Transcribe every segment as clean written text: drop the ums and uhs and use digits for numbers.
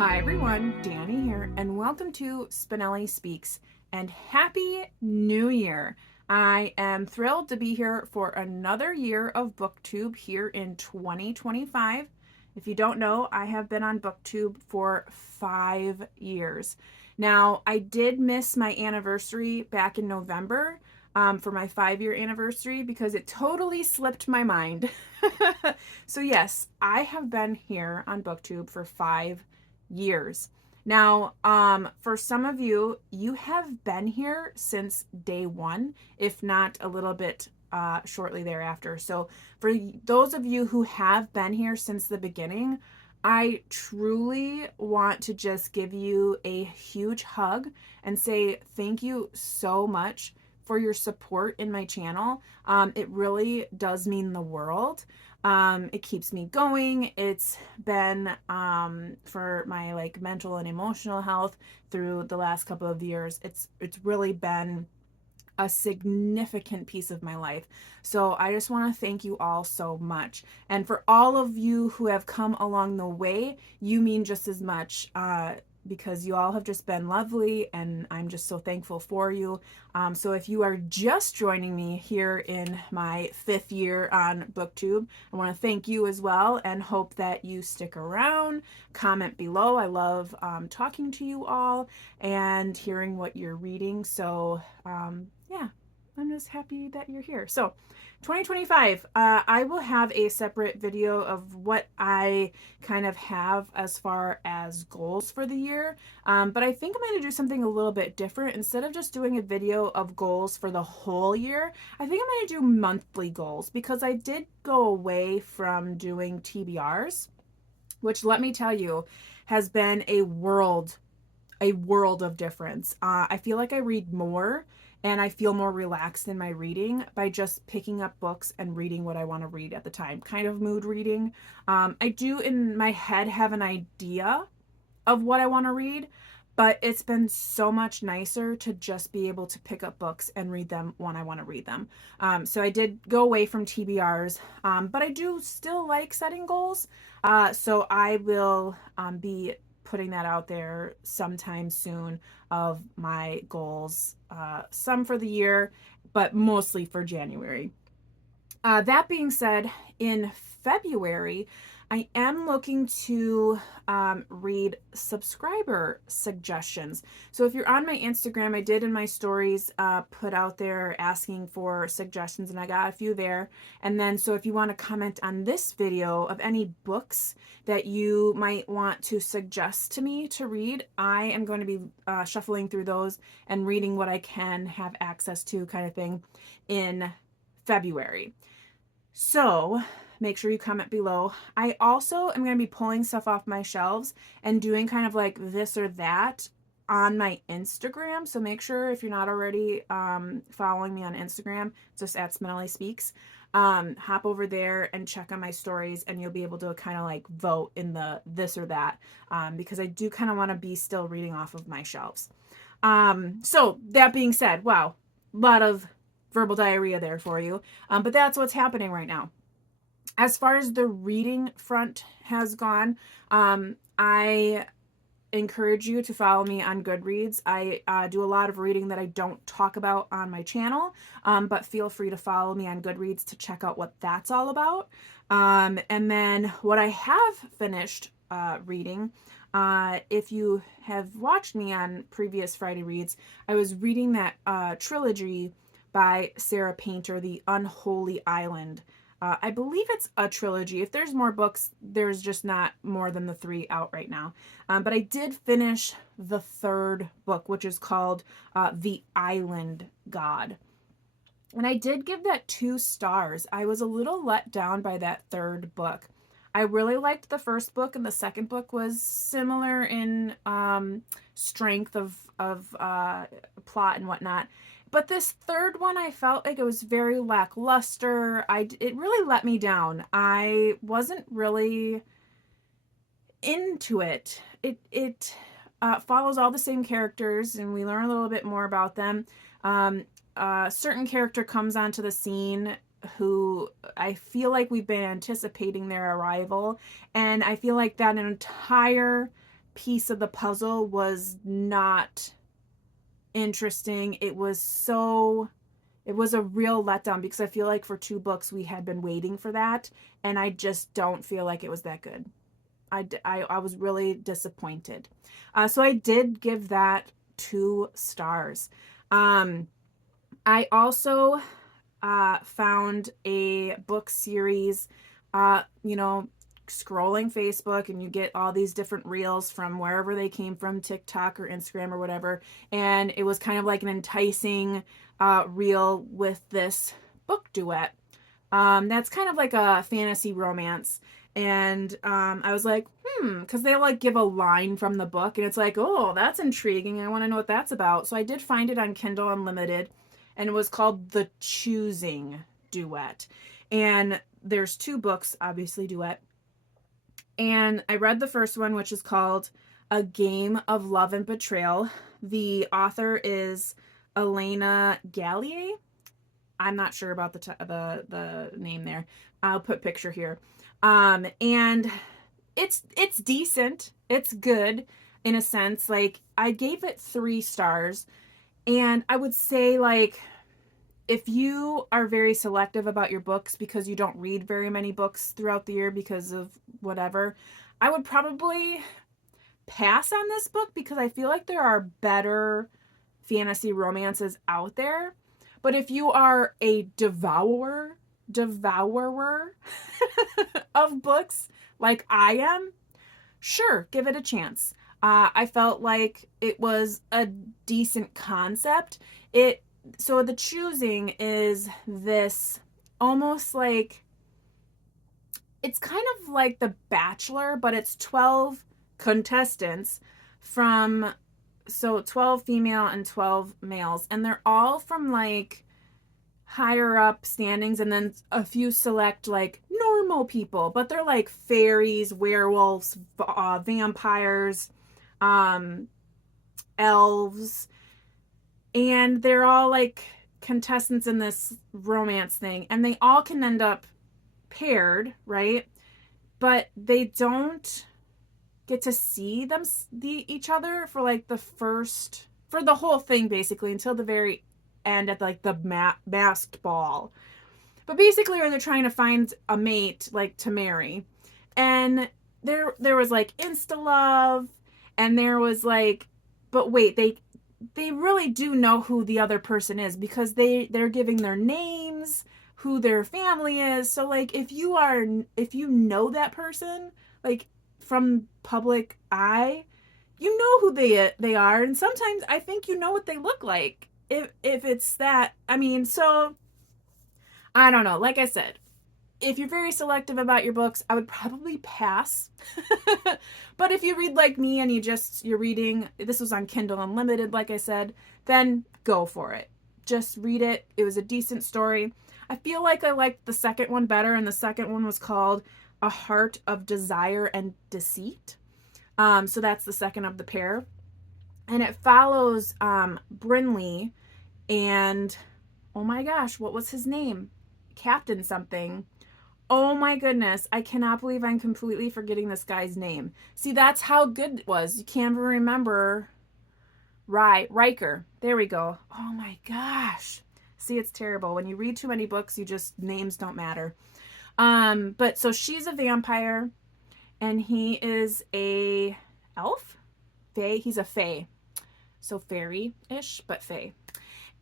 Hi everyone, Danny here, and welcome to Spenelli Speaks, and Happy New Year! I am thrilled to be here for another year of BookTube here in 2025. If you don't know, I have been on BookTube for 5 years. Now, I did miss my anniversary back in November for my 5-year anniversary because it totally slipped my mind. So yes, I have been here on BookTube for 5 years. Now, for some of you, you have been here since day one, if not a little bit shortly thereafter. So for those of you who have been here since the beginning, I truly want to just give you a huge hug and say thank you so much for your support in my channel. It really does mean the world. It keeps me going. It's been for my mental and emotional health through the last couple of years. It's really been a significant piece of my life. So I just want to thank you all so much. And for all of you who have come along the way, you mean just as much because you all have just been lovely, and I'm just so thankful for you. So if you are just joining me here in my 5th year on BookTube, I want to thank you as well and hope that you stick around. Comment below. I love talking to you all and hearing what you're reading. So yeah, I'm just happy that you're here. So 2025, I will have a separate video of what I kind of have as far as goals for the year. But I think I'm going to do something a little bit different. Instead of just doing a video of goals for the whole year, I think I'm going to do monthly goals because I did go away from doing TBRs, which, let me tell you, has been a world of difference. I feel like I read more and I feel more relaxed in my reading by just picking up books and reading what I want to read at the time, kind of mood reading. I do in my head have an idea of what I want to read, but it's been so much nicer to just be able to pick up books and read them when I want to read them. So I did go away from TBRs, but I do still like setting goals. So I will be putting that out there sometime soon of my goals, some for the year, but mostly for January. That being said, in February, I am looking to read subscriber suggestions. So if you're on my Instagram, I did in my stories put out there asking for suggestions, and I got a few there. And then so if you want to comment on this video of any books that you might want to suggest to me to read, I am going to be shuffling through those and reading what I can have access to, kind of thing, in February. So make sure you comment below. I also am going to be pulling stuff off my shelves and doing kind of like this or that on my Instagram. So make sure, if you're not already following me on Instagram, just at Spenelli Speaks, hop over there and check on my stories, and you'll be able to kind of like vote in the this or that, because I do kind of want to be still reading off of my shelves. So that being said, wow, a lot of verbal diarrhea there for you. But that's what's happening right now. As far as the reading front has gone, I encourage you to follow me on Goodreads. I do a lot of reading that I don't talk about on my channel, but feel free to follow me on Goodreads to check out what that's all about. And then what I have finished reading, if you have watched me on previous Friday Reads, I was reading that trilogy by Sarah Painter, The Unholy Island. I believe it's a trilogy. If there's more books, there's just not more than the 3 out right now. But I did finish the 3rd book, which is called The Island God. And I did give that 2 stars. I was a little let down by that 3rd book. I really liked the 1st book, and the 2nd book was similar in strength of plot and whatnot. But this 3rd one, I felt like it was very lackluster. It really let me down. I wasn't really into it. It follows all the same characters, and we learn a little bit more about them. A certain character comes onto the scene who I feel like we've been anticipating their arrival, and I feel like that entire piece of the puzzle was not interesting. It was a real letdown because I feel like for 2 books we had been waiting for that, and I just don't feel like it was that good. I was really disappointed. So I did give that 2 stars. I also found a book series, scrolling Facebook, and you get all these different reels from wherever they came from, TikTok or Instagram or whatever. And it was kind of like an enticing reel with this book duet. That's kind of like a fantasy romance. And I was like, because they like give a line from the book, and it's like, oh, that's intriguing. I want to know what that's about. So I did find it on Kindle Unlimited, and it was called The Choosing Duet. And there's 2 books, obviously, duet. And I read the first one, which is called A Game of Love and Betrayal. The author is Elayna Gallea. I'm not sure about the name there. I'll put picture here. And it's decent. It's good in a sense. Like, I gave it 3 stars, and I would say, like, if you are very selective about your books because you don't read very many books throughout the year because of whatever, I would probably pass on this book because I feel like there are better fantasy romances out there. But if you are a devourer of books like I am, sure, give it a chance. I felt like it was a decent concept. So The Choosing is this almost like, it's kind of like The Bachelor, but it's 12 contestants from, so 12 female and 12 males, and they're all from like higher up standings, and then a few select like normal people, but they're like fairies, werewolves, vampires, elves, and they're all like contestants in this romance thing, and they all can end up paired, right? But they don't get to see each other for like for the whole thing, basically, until the very end at like the masked ball. But basically, when they're trying to find a mate, like, to marry, and there was like insta love, and there was like, but wait, they really do know who the other person is because they're giving their names, who their family is. So like, if you know that person, like, from public eye, you know who they are, and sometimes I think you know what they look like, if it's that. I mean, so I don't know. Like I said, if you're very selective about your books, I would probably pass. But if you read like me and you're reading, this was on Kindle Unlimited, like I said, then go for it. Just read it. It was a decent story. I feel like I liked the second one better, and the second one was called A Heart of Desire and Deceit. So that's the second of the pair. And it follows Brinley and, oh my gosh, what was his name? Captain something. Oh my goodness, I cannot believe I'm completely forgetting this guy's name. See, that's how good it was. You can't even remember. Riker. There we go. Oh my gosh. See, it's terrible. When you read too many books, names don't matter. But so she's a vampire, and he is a elf? Fae? He's a fae. So fairy-ish, but fae.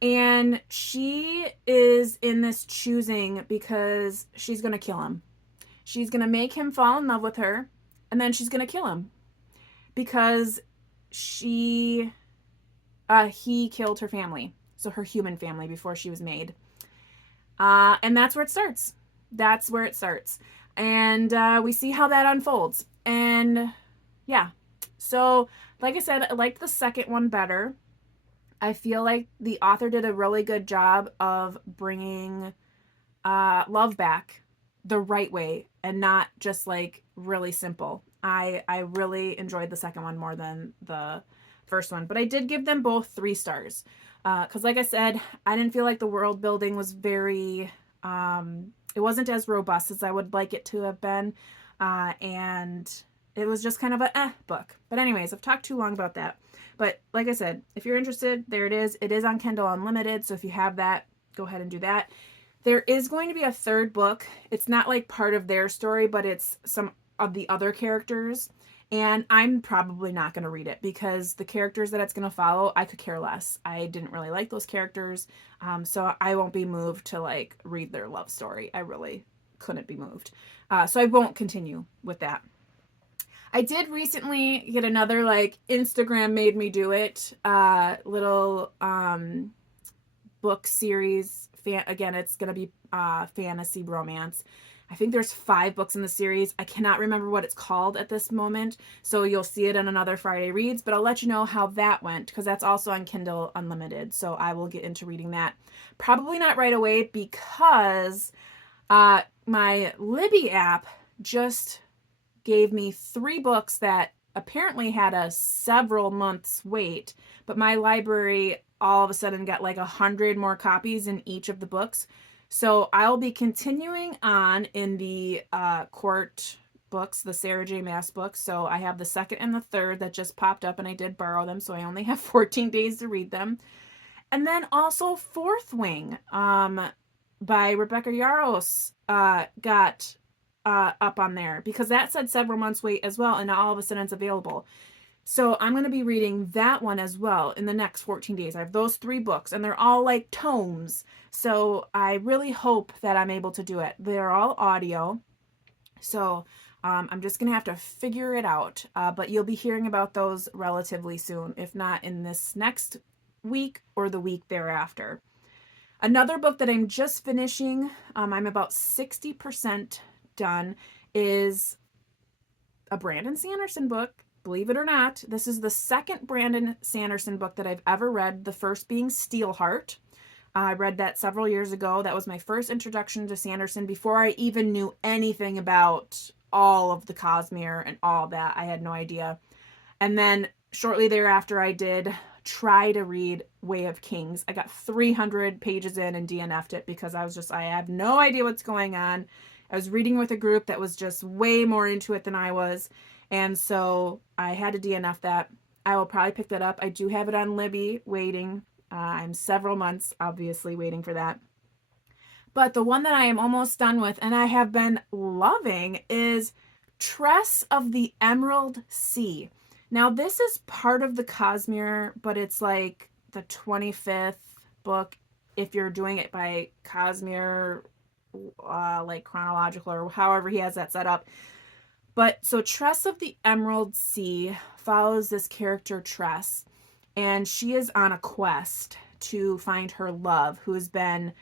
And she is in this choosing because she's going to kill him. She's going to make him fall in love with her, and then she's going to kill him because he killed her family. So her human family before she was made. And that's where it starts. That's where it starts. And we see how that unfolds. And yeah. So, like I said, I liked the second one better. I feel like the author did a really good job of bringing love back the right way and not just like really simple. I really enjoyed the second one more than the first one, but I did give them both 3 stars because, like I said, I didn't feel like the world building was very it wasn't as robust as I would like it to have been, and it was just kind of a book. But anyways, I've talked too long about that. But like I said, if you're interested, there it is. It is on Kindle Unlimited, so if you have that, go ahead and do that. There is going to be a third book. It's not like part of their story, but it's some of the other characters. And I'm probably not going to read it because the characters that it's going to follow, I could care less. I didn't really like those characters. So I won't be moved to like read their love story. I really couldn't be moved. So I won't continue with that. I did recently get another like Instagram made me do it little book series. Again, it's going to be fantasy romance. I think there's 5 books in the series. I cannot remember what it's called at this moment, so you'll see it in another Friday Reads, but I'll let you know how that went because that's also on Kindle Unlimited, so I will get into reading that. Probably not right away because my Libby app just gave me 3 books that apparently had a several months wait, but my library all of a sudden got like 100 more copies in each of the books. So I'll be continuing on in the court books, the Sarah J. Maas books. So I have the 2nd and the 3rd that just popped up, and I did borrow them, so I only have 14 days to read them. And then also Fourth Wing by Rebecca Yarros got up on there because that said several months wait as well, and now all of a sudden it's available. So I'm going to be reading that one as well in the next 14 days. I have those 3 books, and they're all like tomes. So I really hope that I'm able to do it. They're all audio. So I'm just going to have to figure it out. But you'll be hearing about those relatively soon, if not in this next week or the week thereafter. Another book that I'm just finishing, I'm about 60% done, is a Brandon Sanderson book. Believe it or not, this is the 2nd Brandon Sanderson book that I've ever read, the first being Steelheart. I read that several years ago. That was my first introduction to Sanderson before I even knew anything about all of the Cosmere and all that. I had no idea. And then shortly thereafter, I did try to read Way of Kings. I got 300 pages in and DNF'd it because I have no idea what's going on. I was reading with a group that was just way more into it than I was. And so I had to DNF that. I will probably pick that up. I do have it on Libby waiting. I'm several months obviously waiting for that. But the one that I am almost done with and I have been loving is Tress of the Emerald Sea. Now this is part of the Cosmere, but it's like the 25th book if you're doing it by Cosmere, like chronological or however he has that set up. But so Tress of the Emerald Sea follows this character Tress, and she is on a quest to find her love, who has been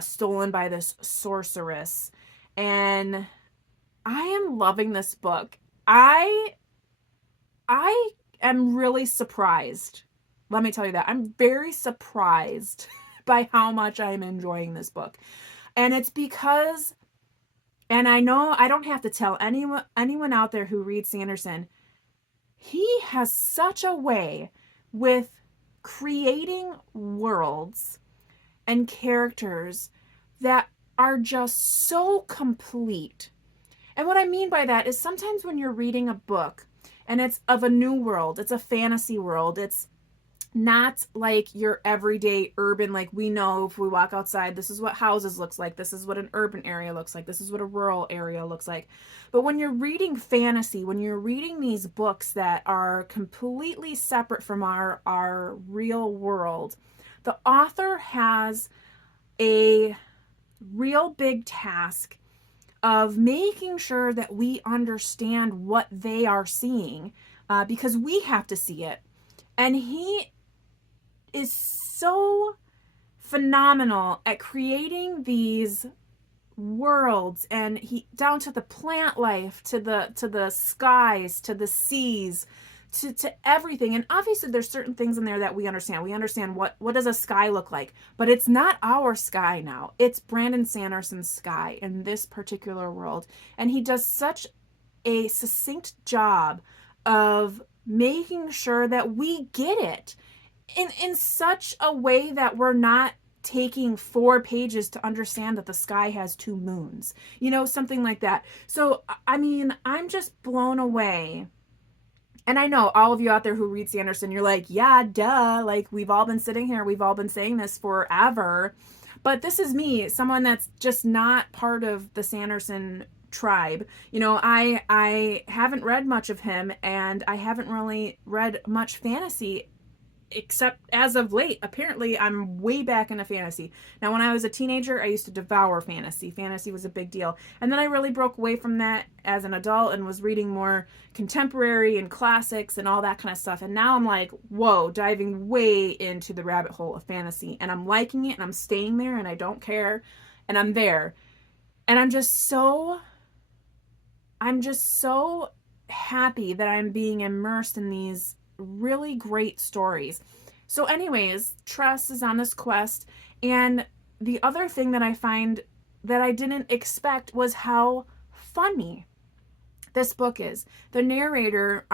stolen by this sorceress. And I am loving this book. I am really surprised. Let me tell you that. I'm very surprised by how much I'm enjoying this book. And it's because, and I know I don't have to tell anyone out there who reads Sanderson, he has such a way with creating worlds and characters that are just so complete. And what I mean by that is sometimes when you're reading a book and it's of a new world, it's a fantasy world, it's not like your everyday urban, like we know if we walk outside, this is what houses looks like, this is what an urban area looks like, this is what a rural area looks like. But when you're reading fantasy, when you're reading these books that are completely separate from our real world, the author has a real big task of making sure that we understand what they are seeing, because we have to see it. And he is so phenomenal at creating these worlds, and he down to the plant life, to the skies, to the seas, to everything. And obviously there's certain things in there that we understand. We understand what does a sky look like, but it's not our sky now. It's Brandon Sanderson's sky in this particular world. And he does such a succinct job of making sure that we get it in such a way that we're not taking 4 pages to understand that the sky has 2 moons, something like that. So, I mean, I'm just blown away. And I know all of you out there who read Sanderson, you're like, yeah, duh. Like, we've all been sitting here, we've all been saying this forever. But this is me, someone that's just not part of the Sanderson tribe. I haven't read much of him, and I haven't really read much fantasy except as of late. Apparently I'm way back into fantasy. Now, when I was a teenager, I used to devour fantasy. Fantasy was a big deal. And then I really broke away from that as an adult and was reading more contemporary and classics and all that kind of stuff. And now I'm like, whoa, diving way into the rabbit hole of fantasy. And I'm liking it, and I'm staying there, and I don't care. And I'm there. And I'm just so happy that I'm being immersed in these really great stories. So anyways, Tress is on this quest, and the other thing that I find that I didn't expect was how funny this book is. The narrator,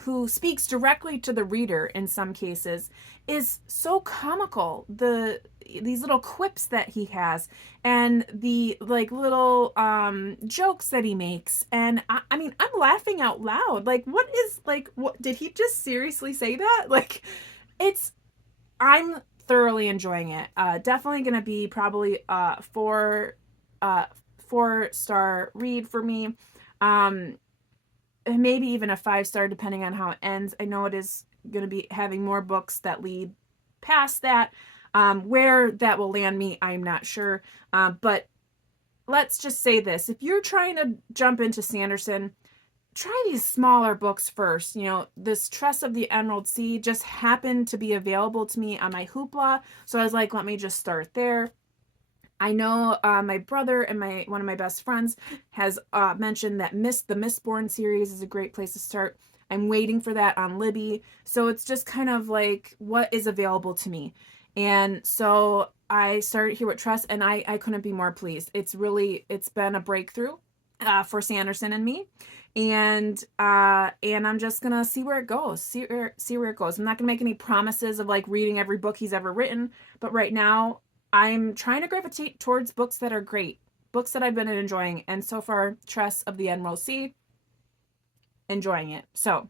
who speaks directly to the reader in some cases, is so comical. These little quips that he has, and the like little jokes that he makes, and I mean, I'm laughing out loud. Like, what did he just seriously say that? Like, I'm thoroughly enjoying it. Definitely gonna be probably 4-star read for me. Maybe even a 5-star depending on how it ends. I know it is going to be having more books that lead past that. Where that will land me, I'm not sure. But let's just say this. If you're trying to jump into Sanderson, try these smaller books first. This Tress of the Emerald Sea just happened to be available to me on my Hoopla. So I was like, let me just start there. I know my brother and one of my best friends has mentioned that the Mistborn series is a great place to start. I'm waiting for that on Libby. So it's just kind of like what is available to me. And so I started here with Tress, and I couldn't be more pleased. It's been a breakthrough for Sanderson and me. And I'm just gonna see where it goes. See where it goes. I'm not gonna make any promises of like reading every book he's ever written, but right now I'm trying to gravitate towards books that are great, books that I've been enjoying. And so far, Tress of the Emerald Sea, enjoying it. So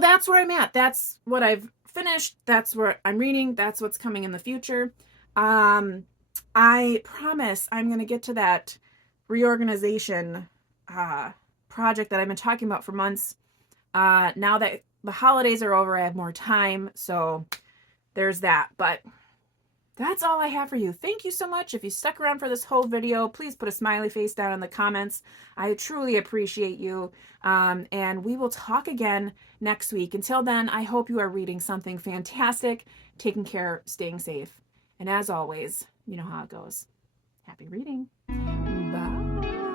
that's where I'm at. That's what I've finished. That's where I'm reading. That's what's coming in the future. I promise I'm going to get to that reorganization project that I've been talking about for months. Now that the holidays are over, I have more time. So there's that. But that's all I have for you. Thank you so much. If you stuck around for this whole video, please put a smiley face down in the comments. I truly appreciate you. And we will talk again next week. Until then, I hope you are reading something fantastic, taking care, staying safe. And as always, you know how it goes. Happy reading. Bye.